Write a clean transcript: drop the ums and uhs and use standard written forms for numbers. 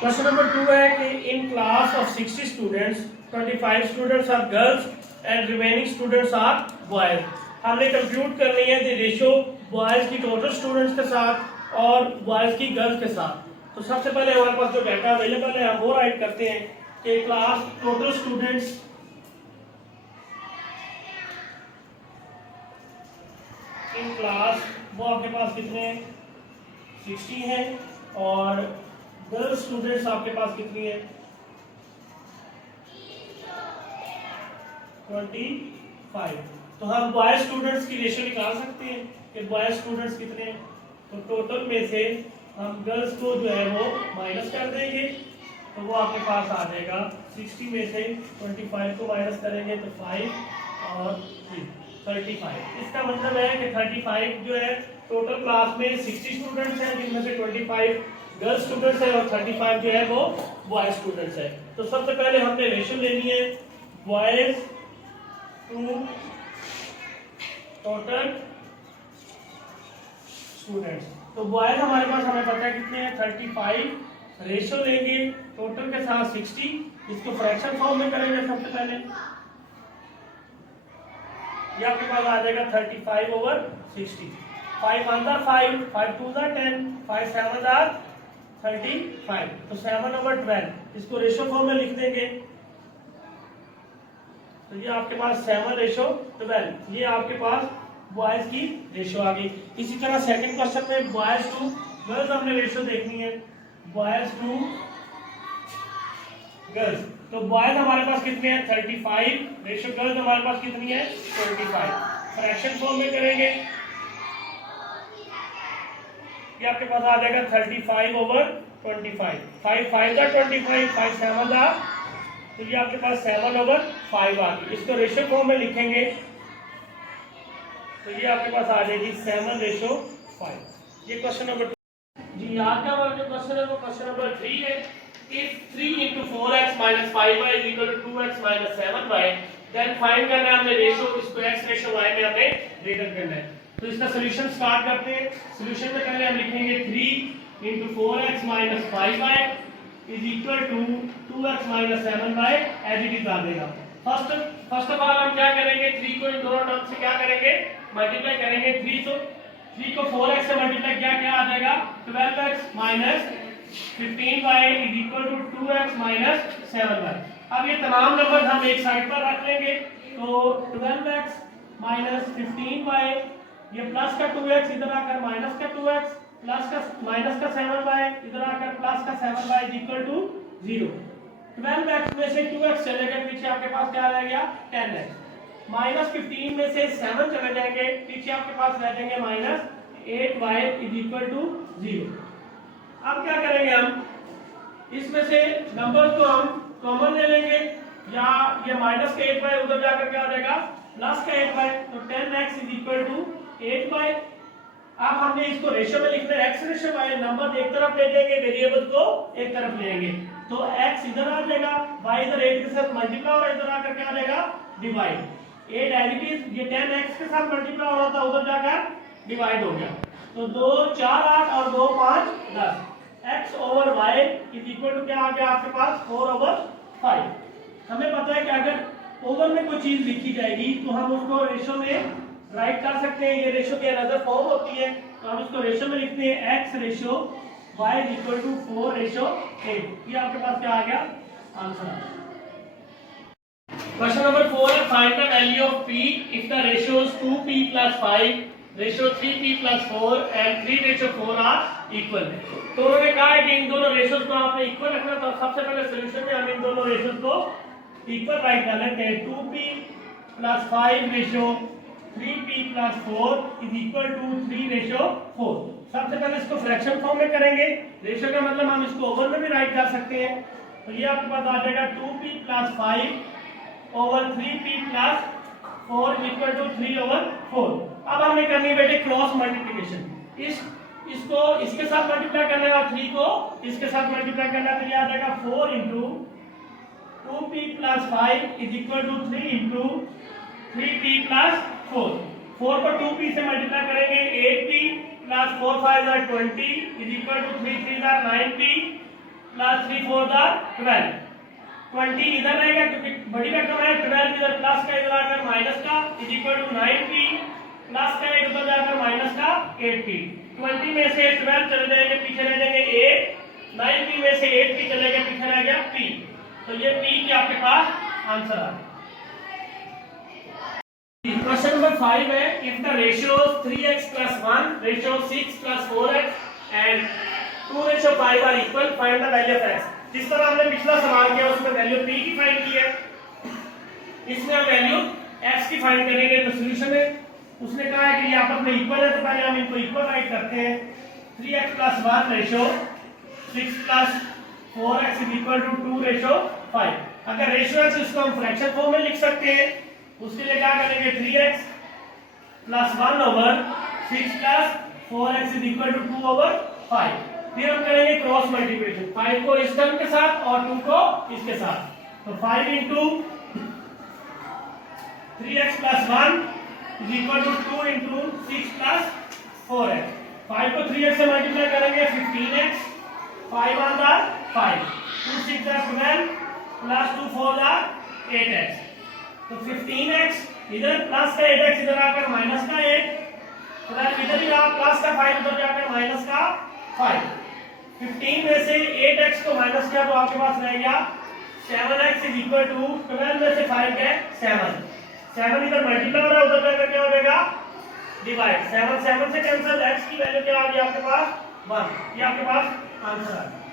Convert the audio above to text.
Question number 2 है कि in class of 60 students 25 students are girls and remaining students are boys. हमने compute करनी है द रेशियो बॉयज की टोटल स्टूडेंट्स के साथ और बॉयज की गर्ल्स के साथ। तो सबसे पहले हमारे पास जो डाटा अवेलेबल है हम वो राइट करते हैं कि class total students in class वो आपके पास कितने 60 हैं और गर्ल्स स्टूडेंट्स आपके पास कितनी है 25। तो हम बॉयज स्टूडेंट्स की रेशियो निकाल सकते हैं कि बॉयज स्टूडेंट्स कितने हैं। तो टोटल में से हम गर्ल्स को जो है वो माइनस कर देंगे तो वो आपके पास आ जाएगा 60 में से 25 को माइनस करेंगे तो 5 और 35। इसका मतलब है कि 35 जो है टोटल क्लास में 60 स्टूडेंट्स हैं जिनमें से 25 गर्ल्स स्टूडेंट्स है और 35 जो है वो बॉयज स्टूडेंट्स है। तो सबसे पहले हमने रेशियो लेनी है बॉयज टू टोटल स्टूडेंट्स। तो बॉयज हमारे पास हमें पता है कितने हैं 35, रेशियो लेंगे टोटल के साथ 60, इसको फ्रैक्शन फॉर्म में करेंगे। सबसे पहले ये आपके पास आ जाएगा 35/60। 5 1 5, 5 2 10, 5 7 35। तो 7/12 इसको रेशियो फॉर्म में लिख देंगे। तो ये आपके पास 7/12 ये आपके पास बॉयज की रेशियो आ गई। इसी तरह सेकंड क्वेश्चन में बॉयज टू गर्ल्स हमने रेशियो देखनी है बॉयज टू गर्ल्स। तो बॉयज हमारे पास कितने हैं 35, रेशियो गर्ल्स हमारे पास कितनी है 25। फ्रैक्शन फॉर्म में करेंगे ये आपके पास आ जाएगा 35/25। 5 5 25, 5 7 तो ये आपके पास 7/5 आ गई। इसको रेशियो फॉर्म में लिखेंगे तो ये आपके पास आ जाएगी 7/5। ये क्वेश्चन नंबर 2 जी। यहाँ का जो क्वेश्चन है वो क्वेश्चन नंबर 3 है। If 3 × 4x - 5y = 2x - 7y then find करना है हमने रेशियो, इसको x रेशियो y में हमने रिटर्न करना है। तो इसका सॉल्यूशन स्टार्ट करते हैं। सॉल्यूशन में पहले हम लिखेंगे 3 × 4x - 5y = 2x - 7y as it is आ जाएगा। फर्स्ट ऑफ ऑल हम क्या करेंगे 3 को इन दोनों टर्म से क्या करेंगे मल्टीप्लाई करेंगे। 3 को 4x से मल्टीप्लाई किया क्या आ जाएगा 12x - 15y = 2x - 7y। अब ये तमाम नंबर हम एक साइड पर रख लेंगे। तो 12x - 15y ये प्लस का 2x इधर आकर माइनस का 2x प्लस का माइनस का 7y इधर आकर प्लस का 7y = 0। 12x में से 2x चलेगा पीछे आपके पास क्या रह गया 10x। -15 में से 7 चले जाएंगे पीछे आपके पास रह जाएंगे -8y = 0। अब क्या करेंगे हम इसमें से नंबर को हम कॉमन ले लेंगे या ये माइनस का 8y उधर जाकर क्या आ जाएगा प्लस का 8y। तो 10x = 8y। अब हमने इसको रेशियो में लिखना है x रेशियो y। नंबर एक तरफ ले जाएंगे वेरिएबल को एक तरफ ले आएंगे तो x इधर आ जाएगा y इधर 8 के साथ मल्टीप्लाई और इधर आकर क्या आ जाएगा डिवाइड। 8 एज इट इज ये 10x के साथ मल्टीप्लाई हो रहा था उधर जाकर डिवाइड हो गया। तो 2 4 8 और 2 5 10 x/y = क्या आ गया आपके पास 4/5। हमें पता है कि अगर ओवर में कोई चीज लिखी जाएगी तो हम उसको रेशियो में राइट कर सकते हैं। ये रेशियो की अनदर फॉर्म होती है तो हम इसको रेशियो में लिखते हैं x रेशियो y = 4:8। ये आपके पास क्या आ गया आंसर। क्वेश्चन नंबर 4 है find the value of p if the ratios 2p + 5 ratio 3p + 4 and 3:4 are equal. तो उन्होंने कहा है कि इन दोनों रेशियोज को आपने इक्वल रखना। तो सबसे पहले सॉल्यूशन में हम इन दोनों रेशियोज को इक्वल राइट कर लेते हैं। 2p + 5 ratio 3p + 4 = 3:4। सबसे पहले इसको फ्रैक्शन फॉर्म में करेंगे। रेशियो का मतलब हम इसको ओवर में भी राइट कर सकते हैं। तो ये आपके पास आ जाएगा 2p + 5 3p + 4 = 3/4। अब हमने करनी है बेटे क्रॉस मल्टीप्लिकेशन। इसको इसके साथ मल्टीप्लाई करना है और 3 को इसके साथ मल्टीप्लाई करना है तो ये आ जाएगा 4 × 2p + 5 = 3 × 3p + 4। 4 को 2p से मल्टीप्लाई करेंगे 8p + 4 5 20 = 3 3 9p प्लस 3 4 12, 20 इधर रहेगा क्योंकि बड़ी रकम है, 12 इधर प्लस का इधर आकर माइनस का is equal to 9p, plus का इधर जाकर माइनस का 8p। 20 में से 12 चले जाएंगे, पीछे रह जाएंगे 8, 9p में से 8p चलेगा, पीछे रह गया p। तो ये p के आपके पास आंसर आ गया। क्वेश्चन नंबर 5 है, if the ratios 3x plus 1, ratio 6 plus 4x and 2:5 are equal, find the value of x। जिस तरह हमने पिछला सवाल किया उसमें वैल्यू p की फाइंड की है, इसमें हम वैल्यू x की फाइंड करेंगे। तो सॉल्यूशन है, उसने कहा है कि ये आपस में इक्वल है, तो पहले हम इनको इक्वल राइट करते हैं। 3x plus 1 ratio 6 plus 4x is equal to 2:5। अगर रेशियो है तो इसको हम फ्रैक्शन फॉर्म में लिख सकते हैं। उसके लिए क्या करेंगे, 3x plus 1 over 6 plus 4x is equal to 2/5। फिर हम करेंगे क्रॉस मल्टीप्लिकेशन, 5 को इस टर्म के साथ और 2 को इसके साथ। तो 5 into 3x plus 1 is equal to 2 into 6 plus 4x। 5 को 3x से मल्टीप्लाई करेंगे, 15x, 5 on the 5, 2 6 are 12 plus 2 4 are 8x। तो 15x इधर प्लस का 8x इधर आकर माइनस का 8, तो इधर ही रहा प्लस का 5 उधर जाकर माइनस का 5। 15 में से 8x को माइनस किया तो आपके पास रह गया 7x इज इक्वल टू 12 में से 5 है 7। 7 इधर मल्टीप्लाई हो रहा है, उधर जाकर क्या हो जाएगा, डिवाइड। 7 7 से कैंसिल, x की वैल्यू क्या आ गई आपके पास 1। ये आपके पास आंसर आ गया।